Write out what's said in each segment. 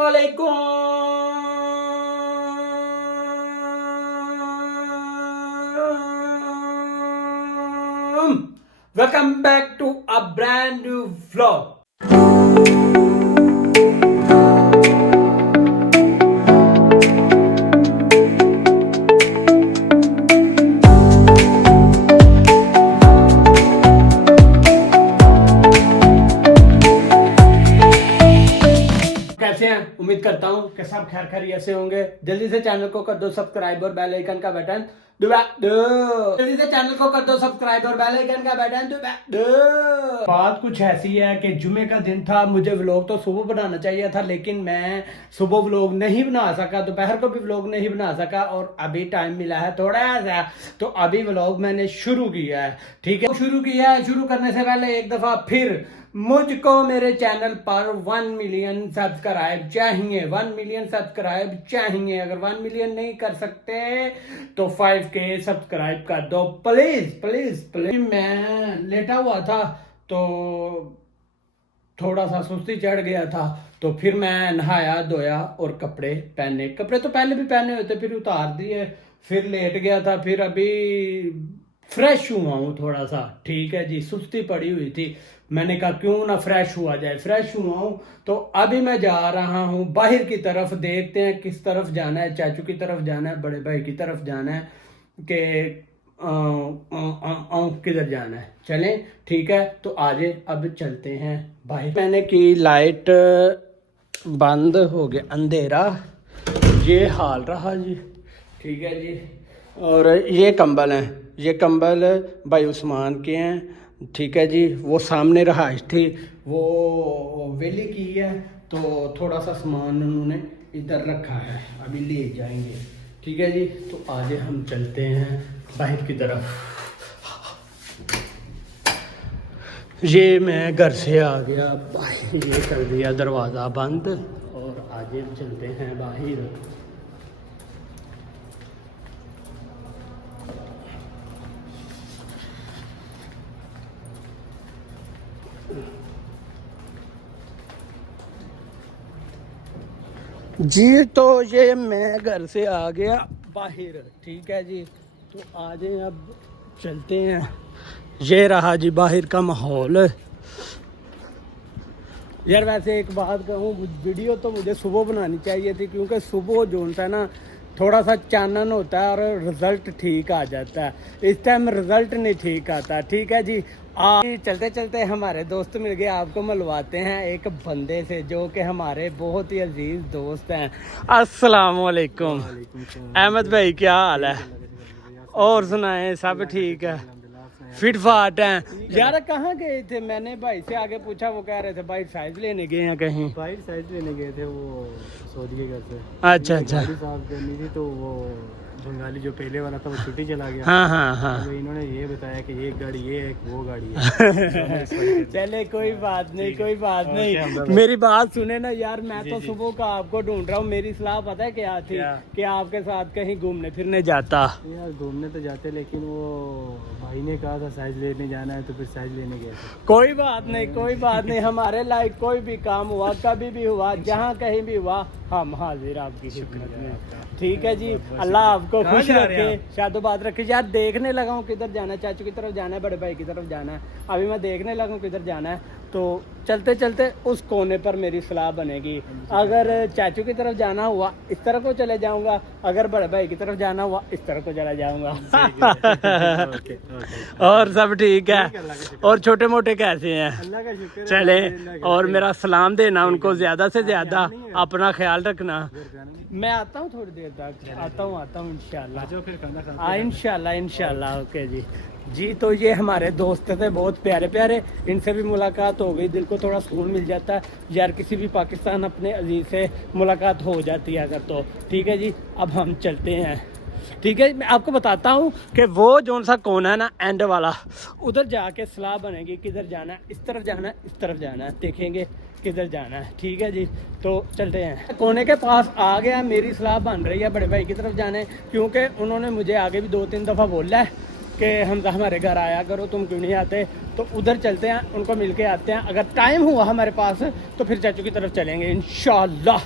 Assalamualaikum. Welcome back to a brand new vlog. कैसे हैं? उम्मीद करता हूँ कि सब खैर खैरियत से होंगे। जल्दी से चैनल को कर दो सब्सक्राइब और बेल आइकन का बटन दबा दो। जल्दी से चैनल को कर दो सब्सक्राइब और बेल आइकन का बटन दबा दो। बात कुछ ऐसी है कि जुमे का दिन था, मुझे व्लॉग तो सुबह बनाना चाहिए था, लेकिन मैं सुबह व्लॉग नहीं बना सका, दोपहर को भी व्लॉग नहीं बना सका और अभी टाइम मिला है थोड़ा सा, तो अभी व्लॉग मैंने शुरू किया है। ठीक है, शुरू किया है। शुरू करने से पहले एक दफा फिर मुझको मेरे चैनल पर 1 मिलियन सब्सक्राइब चाहिए। 1 मिलियन सब्सक्राइब चाहिए। अगर 1 मिलियन नहीं कर सकते तो 5K सब्सक्राइब कर दो प्लीज प्लीज प्लीज। मैं लेटा हुआ था तो थोड़ा सा सुस्ती चढ़ गया था, तो फिर मैं नहाया धोया और कपड़े पहने। कपड़े तो पहले भी पहने हुए थे, फिर उतार दिए, फिर लेट गया था, फिर अभी फ्रेश हुआ हूँ थोड़ा सा। ठीक है जी, सुस्ती पड़ी हुई थी, मैंने कहा क्यों ना फ्रेश हुआ जाए। फ्रेश हुआ हूँ तो अभी मैं जा रहा हूँ बाहर की तरफ। देखते हैं किस तरफ जाना है, चाचू की तरफ जाना है, बड़े भाई की तरफ जाना है, कि किधर जाना है। चलें, ठीक है, तो आजे अब चलते हैं बाहर। मैंने की लाइट बंद हो गया, अंधेरा, ये हाल रहा जी। ठीक है जी, और ये कंबल हैं, ये कंबल भाई उस्मान के हैं। ठीक है जी, वो सामने रहाइश थी, वो वेली की है, तो थोड़ा सा सामान उन्होंने इधर रखा है, अभी ले जाएंगे। ठीक है जी, तो आज हम चलते हैं बाहर की तरफ। ये मैं घर से आ गया बाहर, ये कर दिया दरवाज़ा बंद और आगे चलते हैं बाहर। जी, तो ये मैं घर से आ गया बाहर। ठीक है जी, तो आज अब चलते हैं। ये रहा जी बाहर का माहौल। यार वैसे एक बात कहूँ, वीडियो तो मुझे सुबह बनानी चाहिए थी, क्योंकि सुबह जो है ना थोड़ा सा चानन होता है और रिज़ल्ट ठीक आ जाता है। इस टाइम रिज़ल्ट नहीं ठीक आता। ठीक है जी, चलते चलते हमारे दोस्त मिल गए, आपको मिलवाते हैं एक बंदे से जो कि हमारे बहुत ही अजीज दोस्त हैं। अस्सलाम वालेकुम अहमद भाई, क्या हाल है? और सुनाएं, सब ठीक है? फिट फाट हैं यार। कहाँ गए थे? मैंने भाई से आगे पूछा, वो कह रहे थे भाई साइज लेने गए हैं कहीं। भाई साइज लेने गए थे वो सऊदी के घर से। अच्छा अच्छा, साहब करनी थी, तो वो बंगाली जो पहले वाला था वो छुट्टी चला गया। हाँ हाँ हाँ, तो इन्होंने ये बताया कि ये गाड़ी ये है, वो गाड़ी है। चले कोई बात नहीं, कोई बात नहीं। मेरी बात सुने ना यार, मैं तो सुबह का आपको ढूंढ रहा हूँ। मेरी सलाह पता है क्या थी? कि आपके साथ कहीं घूमने फिरने जाता। यार घूमने तो जाते, लेकिन वो भाई ने कहा था साइज लेने जाना है, तो फिर साइज लेने गए थे। कोई बात नहीं, कोई बात नहीं। हमारे लायक कोई भी काम हुआ, कभी भी हुआ, जहाँ कहीं भी हुआ, हम हाजिर आपकी खिदमत में। ठीक है जी, अल्लाह आपको खुश रखे, शादोबाद रखे। यार देखने लगा हूँ किधर जाना है, चाचू की तरफ जाना है, बड़े भाई की तरफ जाना है। अभी मैं देखने लगा हूँ किधर जाना है, तो चलते चलते उस कोने पर मेरी सलाह बनेगी। अगर चाचू की तरफ जाना हुआ इस तरह को चले जाऊंगा, अगर बड़े भाई की तरफ जाना हुआ इस तरह को चला जाऊंगा। और सब ठीक है? और छोटे मोटे कैसे हैं? अल्लाह का शुक्र है। चले, और मेरा सलाम देना उनको, ज्यादा से ज्यादा अपना ख्याल रखना। मैं आता हूँ थोड़ी देर तक, आता हूँ इंशाल्लाह। इंशाल्लाह इंशाल्लाह। ओके जी। जी, तो ये हमारे दोस्त थे बहुत प्यारे प्यारे, इनसे भी मुलाकात हो गई, दिल को थोड़ा सुकून मिल जाता है यार। किसी भी पाकिस्तान अपने अजीज से मुलाकात हो जाती है अगर, तो ठीक है जी, अब हम चलते हैं। ठीक है, मैं आपको बताता हूँ कि वो जो सा कोना है ना एंड वाला, उधर जाके सलाह बनेगी किधर जाना है, इस तरफ जाना है, इस तरफ जाना है, देखेंगे किधर जाना है। ठीक है जी, तो चलते हैं। कोने के पास आ गया, मेरी सलाह बन रही है बड़े भाई की तरफ जाने, क्योंकि उन्होंने मुझे आगे भी 2-3 दफ़ा बोला है कि हम हमारे घर आया करो, तुम क्यों नहीं आते। तो उधर चलते हैं, उनको मिल के आते हैं। अगर टाइम हुआ हमारे पास तो फिर चाचू की तरफ चलेंगे इंशाल्लाह।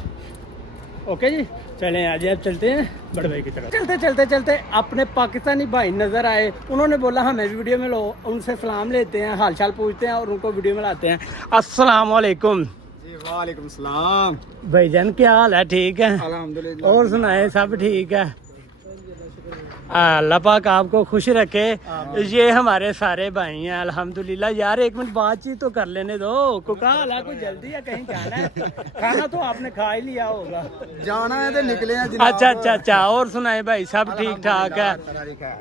ओके जी, चलें आज अब चलते हैं बड़े भाई की तरफ। चलते चलते चलते अपने पाकिस्तानी भाई नज़र आए, उन्होंने बोला हमें भी वीडियो में लो, उनसे सलाम लेते हैं, हाल चाल पूछते हैं और उनको वीडियो में लाते हैं। अस्सलाम वालेकुम। वालेकुम सलाम भाईजान, क्या हाल है? ठीक है, अल्हम्दुलिल्लाह। और सुनाए? सब ठीक है। अल्लाह पाक आपको खुश रखे। ये हमारे सारे भाई हैं अल्हम्दुलिल्लाह। यार एक मिनट बातचीत तो कर लेने दो। को कहा हाल है, कोई जल्दी है, कहीं जाना है? खाना तो आपने खा ही लिया होगा। जाना है तो निकले हैं अच्छा अच्छा अच्छा, और सुनाए भाई, सब ठीक ठाक है?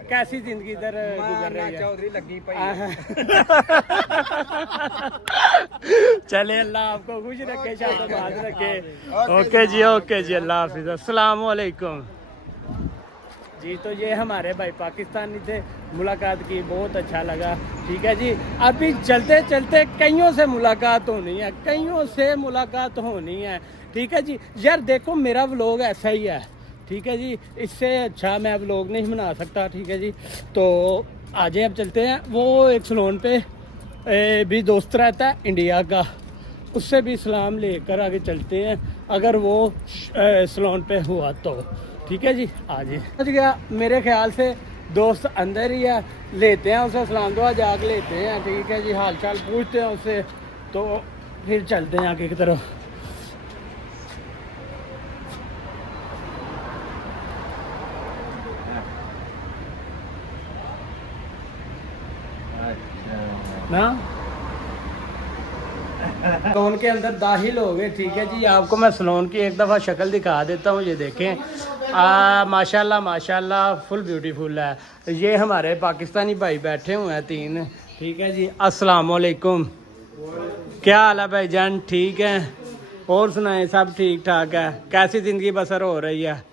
कैसी जिंदगी इधर गुजर रही है? चौधरी लगी चले, अल्लाह आपको खुश रखे, शाबाश रखे। ओके जी, अल्लाह हाफिज, अस्सलाम वालेकुम जी। तो ये हमारे भाई पाकिस्तानी थे, मुलाकात की, बहुत अच्छा लगा। ठीक है जी, अभी चलते चलते कईयों से मुलाकात होनी है, कईयों से मुलाकात होनी है। ठीक है जी। यार देखो, मेरा व्लॉग ऐसा ही है। ठीक है जी, इससे अच्छा मैं व्लॉग नहीं बना सकता। ठीक है जी, तो आज अब चलते हैं। वो एक सलोन पे भी दोस्त रहता है इंडिया का, उससे भी सलाम लेकर आगे चलते हैं, अगर वो सलोन पे हुआ तो। ठीक है जी, आज पहुँच गया। मेरे ख्याल से दोस्त अंदर ही है, लेते हैं उसे सलाम दुआ जाग लेते हैं। ठीक है जी, हाल चाल पूछते हैं उससे, तो फिर चलते हैं आगे की तरफ। ना सलोन के अंदर दाखिल हो गए। ठीक है जी, आपको मैं सलोन की एक दफ़ा शक्ल दिखा देता हूँ। ये देखें, माशाल्लाह माशाल्लाह, फुल ब्यूटीफुल है। ये हमारे पाकिस्तानी भाई बैठे हुए हैं 3। ठीक है जी, अस्सलाम वालेकुम। क्या हाल है भाईजान? ठीक है, और सुनाएं? सब ठीक ठाक है? कैसी ज़िंदगी बसर हो रही है?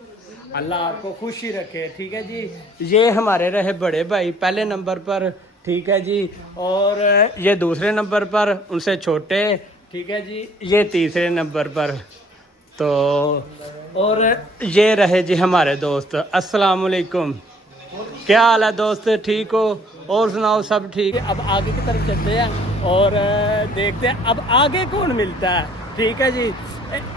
अल्लाह आपको खुश ही रखे। ठीक है जी, ये हमारे रहे बड़े भाई पहले नंबर पर। ठीक है जी, और ये दूसरे नंबर पर, उनसे छोटे। ठीक है जी, ये तीसरे नंबर पर। तो और ये रहे जी हमारे दोस्त। अस्सलाम वालेकुम। क्या हाल है दोस्त? ठीक हो? और सुनाओ? सब ठीक है। अब आगे की तरफ चलते हैं और देखते हैं अब आगे कौन मिलता है। ठीक है जी,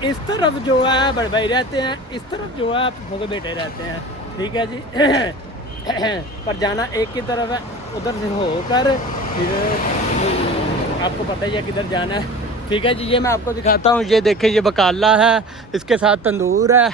इस तरफ जो है बड़े भाई रहते हैं, इस तरफ जो है फूफो बेटे रहते हैं। ठीक है जी पर जाना एक की तरफ है, उधर से होकर फिर आपको पता ही है किधर जाना है। ठीक है जी, ये मैं आपको दिखाता हूँ। ये देखिए, ये बकाला है, इसके साथ तंदूर है,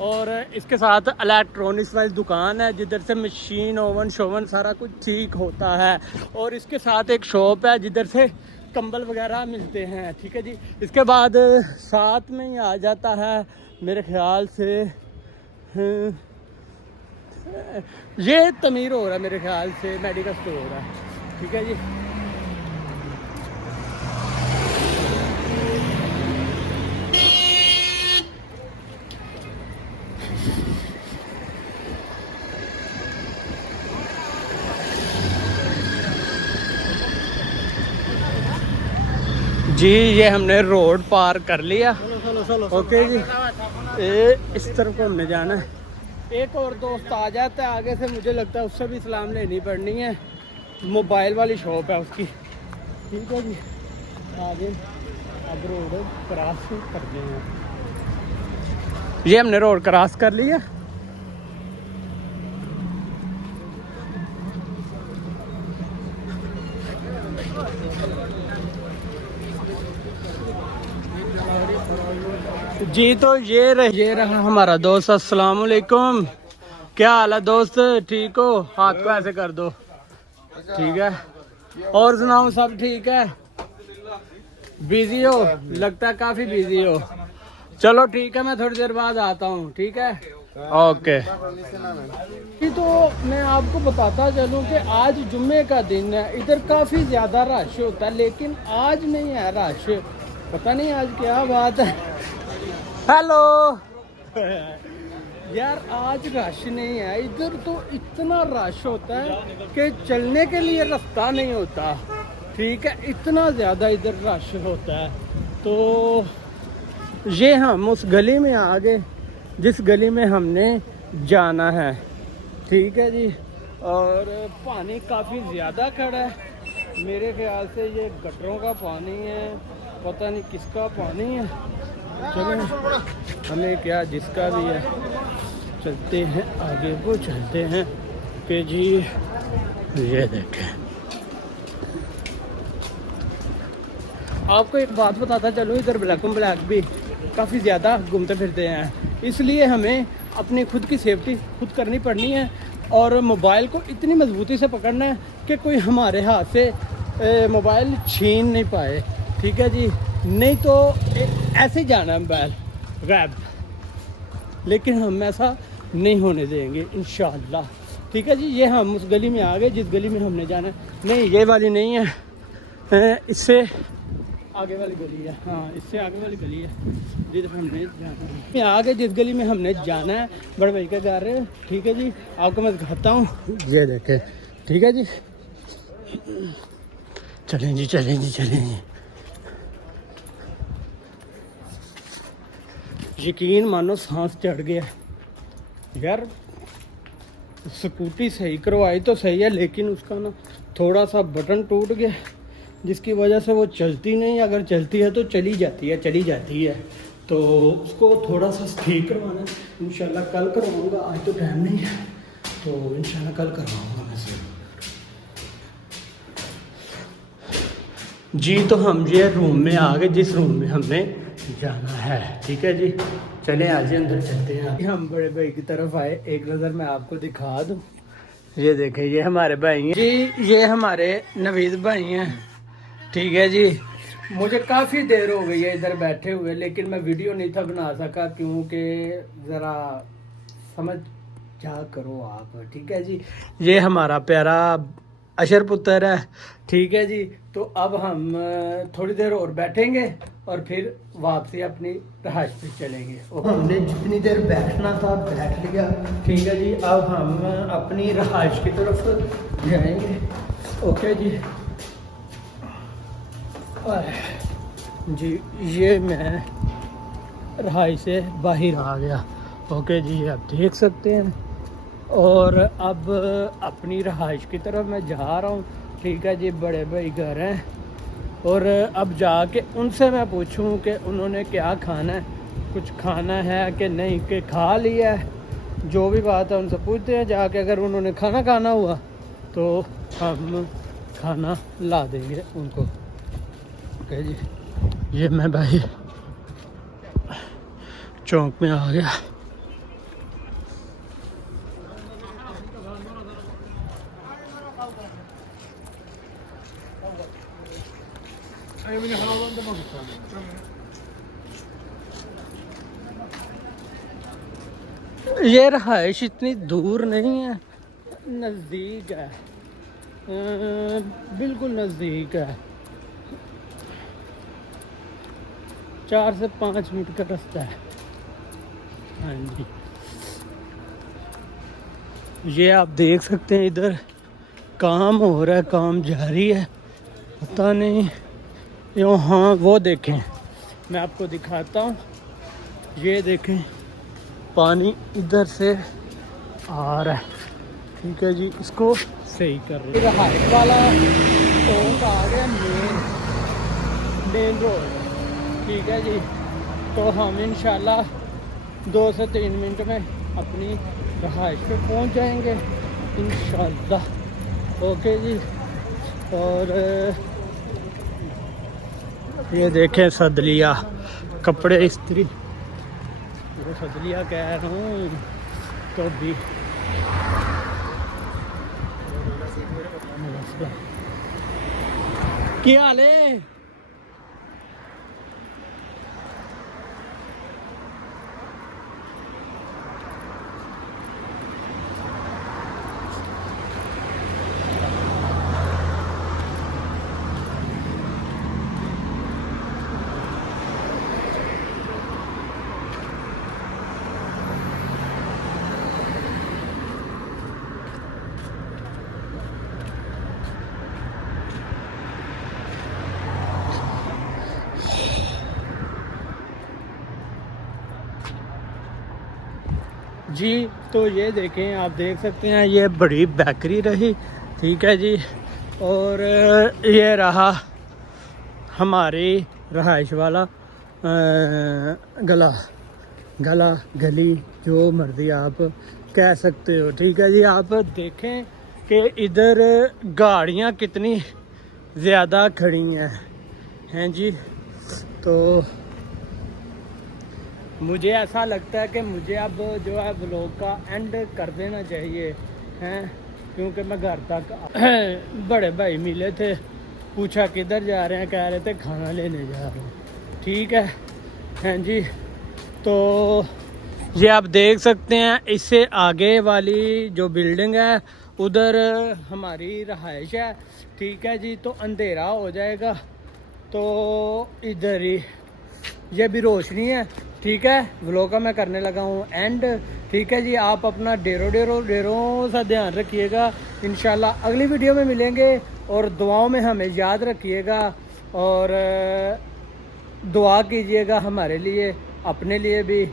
और इसके साथ इलेक्ट्रॉनिक्स वाली दुकान है, जिधर से मशीन, ओवन शोवन सारा कुछ ठीक होता है। और इसके साथ एक शॉप है जिधर से कंबल वगैरह मिलते हैं। ठीक है जी, इसके बाद साथ में ही आ जाता है मेरे ख्याल से ये तमीर हो रहा है, मेरे ख्याल से मेडिकल स्टोर हो रहा है। ठीक है जी, जी ये हमने रोड पार कर लिया। ओके जी, इस तरफ को हमने जाना है। एक और दोस्त आ जाता है आगे से, मुझे लगता है उससे भी सलाम लेनी पड़नी है। मोबाइल वाली शॉप है उसकी। ठीक है जी, आगे अब रोड क्रॉस कर दिए हैं। ये हमने रोड क्रॉस कर लिया। जी, तो ये रहा हमारा दोस्त। अस्सलाम वालेकुम। क्या हाल है दोस्त? ठीक हो? हाथ को ऐसे कर दो। ठीक है, और सुनाओ? सब ठीक है? बिजी हो? लगता है काफी बिजी हो। चलो ठीक है, मैं थोड़ी देर बाद आता हूँ। ठीक है, ओके। तो मैं आपको बताता चलूँ कि आज जुम्मे का दिन है, इधर काफी ज्यादा रश होता है, लेकिन आज नहीं है रश। पता नहीं आज क्या बात है। हेलो यार, आज रश नहीं है इधर। तो इतना रश होता है कि चलने के लिए रास्ता नहीं होता। ठीक है, इतना ज़्यादा इधर रश होता है। तो ये हम उस गली में आ गए जिस गली में हमने जाना है। ठीक है जी, और पानी काफ़ी ज़्यादा खड़ा है। मेरे ख्याल से ये गटरों का पानी है, पता नहीं किसका पानी है। चलो हमें क्या जिसका भी है चलते हैं आगे को चलते हैं कि जी ये देखें। आपको एक बात बताता चलो, इधर ब्लैक भी काफ़ी ज़्यादा घूमते फिरते हैं, इसलिए हमें अपनी खुद की सेफ्टी खुद करनी पड़नी है और मोबाइल को इतनी मजबूती से पकड़ना है कि कोई हमारे हाथ से मोबाइल छीन नहीं पाए, ठीक है जी। नहीं तो ऐसे ही जाना है मोबाइल गैब, लेकिन हम ऐसा नहीं होने देंगे इंशाअल्लाह, ठीक है जी। ये हम उस गली में आ गए जिस गली में हमने जाना है। नहीं ये वाली नहीं है, इससे आगे वाली गली है, हाँ इससे आगे वाली गली है जिस हमने जाना है। आगे जिस गली में हमने जाना है बड़े भाई का घर है, ठीक है जी। आपको मैं दिखाता हूँ, ये देखें, ठीक है जी। चलें जी चलें जी चलें जी। यकीन मानो सांस चढ़ गया यार। स्कूटी सही करवाई तो सही है, लेकिन उसका ना थोड़ा सा बटन टूट गया जिसकी वजह से वो चलती नहीं। अगर चलती है तो चली जाती है, तो उसको थोड़ा सा ठीक करवाना है। इंशाल्लाह कल करवाऊँगा, आज तो टाइम नहीं है, तो इंशाल्लाह कल करवाऊँगा मैं से जी। तो हम ये रूम में आ गए जिस रूम में हमने जाना है, ठीक है जी। चलें आज अंदर चलते हैं। हम बड़े भाई की तरफ आए, एक नज़र मैं आपको दिखा दूँ। ये देखें, ये हमारे भाई हैं जी, ये हमारे नवीद भाई हैं, ठीक है जी। मुझे काफ़ी देर हो गई है इधर बैठे हुए, लेकिन मैं वीडियो नहीं था बना सका क्योंकि ज़रा समझ जा करो आप, ठीक है जी। ये हमारा प्यारा अशर पुत्र है, ठीक है जी। तो अब हम थोड़ी देर और बैठेंगे और फिर वापसी अपनी रहायश पे चलेंगे। हमने जितनी देर बैठना था बैठ लिया, ठीक है जी। अब हम अपनी रहायश की तरफ जाएंगे, ओके जी। जी ये मैं रहायश से बाहर आ गया, ओके जी, आप देख सकते हैं। और अब अपनी रहायश की तरफ मैं जा रहा हूँ, ठीक है जी। बड़े भाई घर हैं और अब जाके उनसे मैं पूछूं कि उन्होंने क्या खाना है, कुछ खाना है कि नहीं, कि खा लिया है। जो भी बात है उनसे पूछते हैं जाके, अगर उन्होंने खाना खाना हुआ तो हम खाना ला देंगे उनको, ओके जी। ये मैं भाई चौक में आ गया। ये रहायश इतनी दूर नहीं है, नज़दीक है, बिल्कुल नज़दीक है, 4 से 5 मिनट का रास्ता है, हाँ जी। ये आप देख सकते हैं इधर काम हो रहा है, काम जारी है, पता नहीं यो। हाँ वो देखें, मैं आपको दिखाता हूँ, ये देखें पानी इधर से आ रहा है, ठीक है जी। इसको सही कर रहे हैं। हाइट वाला चौक आ गया, मेन रोड, ठीक है जी। तो हम इंशाल्लाह 2 से 3 मिनट में अपनी रहायश पे पहुंच जाएंगे इंशाल्लाह, ओके जी। और ये देखें सदलिया कपड़े इस्त्री, वो सदलिया कह रहा हूँ तो भी क्या हाल है। जी तो ये देखें, आप देख सकते हैं ये बड़ी बेकरी रही, ठीक है जी। और ये रहा हमारी रहायश वाला गला गला गली जो मर्जी आप कह सकते हो। ठीक है जी, आप देखें कि इधर गाड़ियाँ कितनी ज़्यादा खड़ी हैं जी। तो मुझे ऐसा लगता है कि मुझे अब जो है व्लॉग का एंड कर देना चाहिए हैं, क्योंकि मैं घर तक बड़े भाई मिले थे, पूछा किधर जा रहे हैं, कह रहे थे खाना लेने जा रहे हैं। ठीक है हैं जी। तो ये आप देख सकते हैं, इससे आगे वाली जो बिल्डिंग है उधर हमारी रहाइश है। ठीक है जी, तो अंधेरा हो जाएगा तो इधर ही ये भी रोशनी है। ठीक है, व्लॉग का मैं करने लगा हूँ एंड। ठीक है जी, आप अपना डेरों सा ध्यान रखिएगा। इंशाल्लाह अगली वीडियो में मिलेंगे और दुआओं में हमें याद रखिएगा और दुआ कीजिएगा हमारे लिए, अपने लिए भी।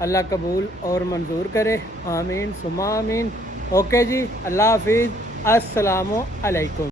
अल्लाह कबूल और मंजूर करे, आमीन सुमा आमीन। ओके जी, अल्लाह हाफिज़, अस्सलामु अलैकुम।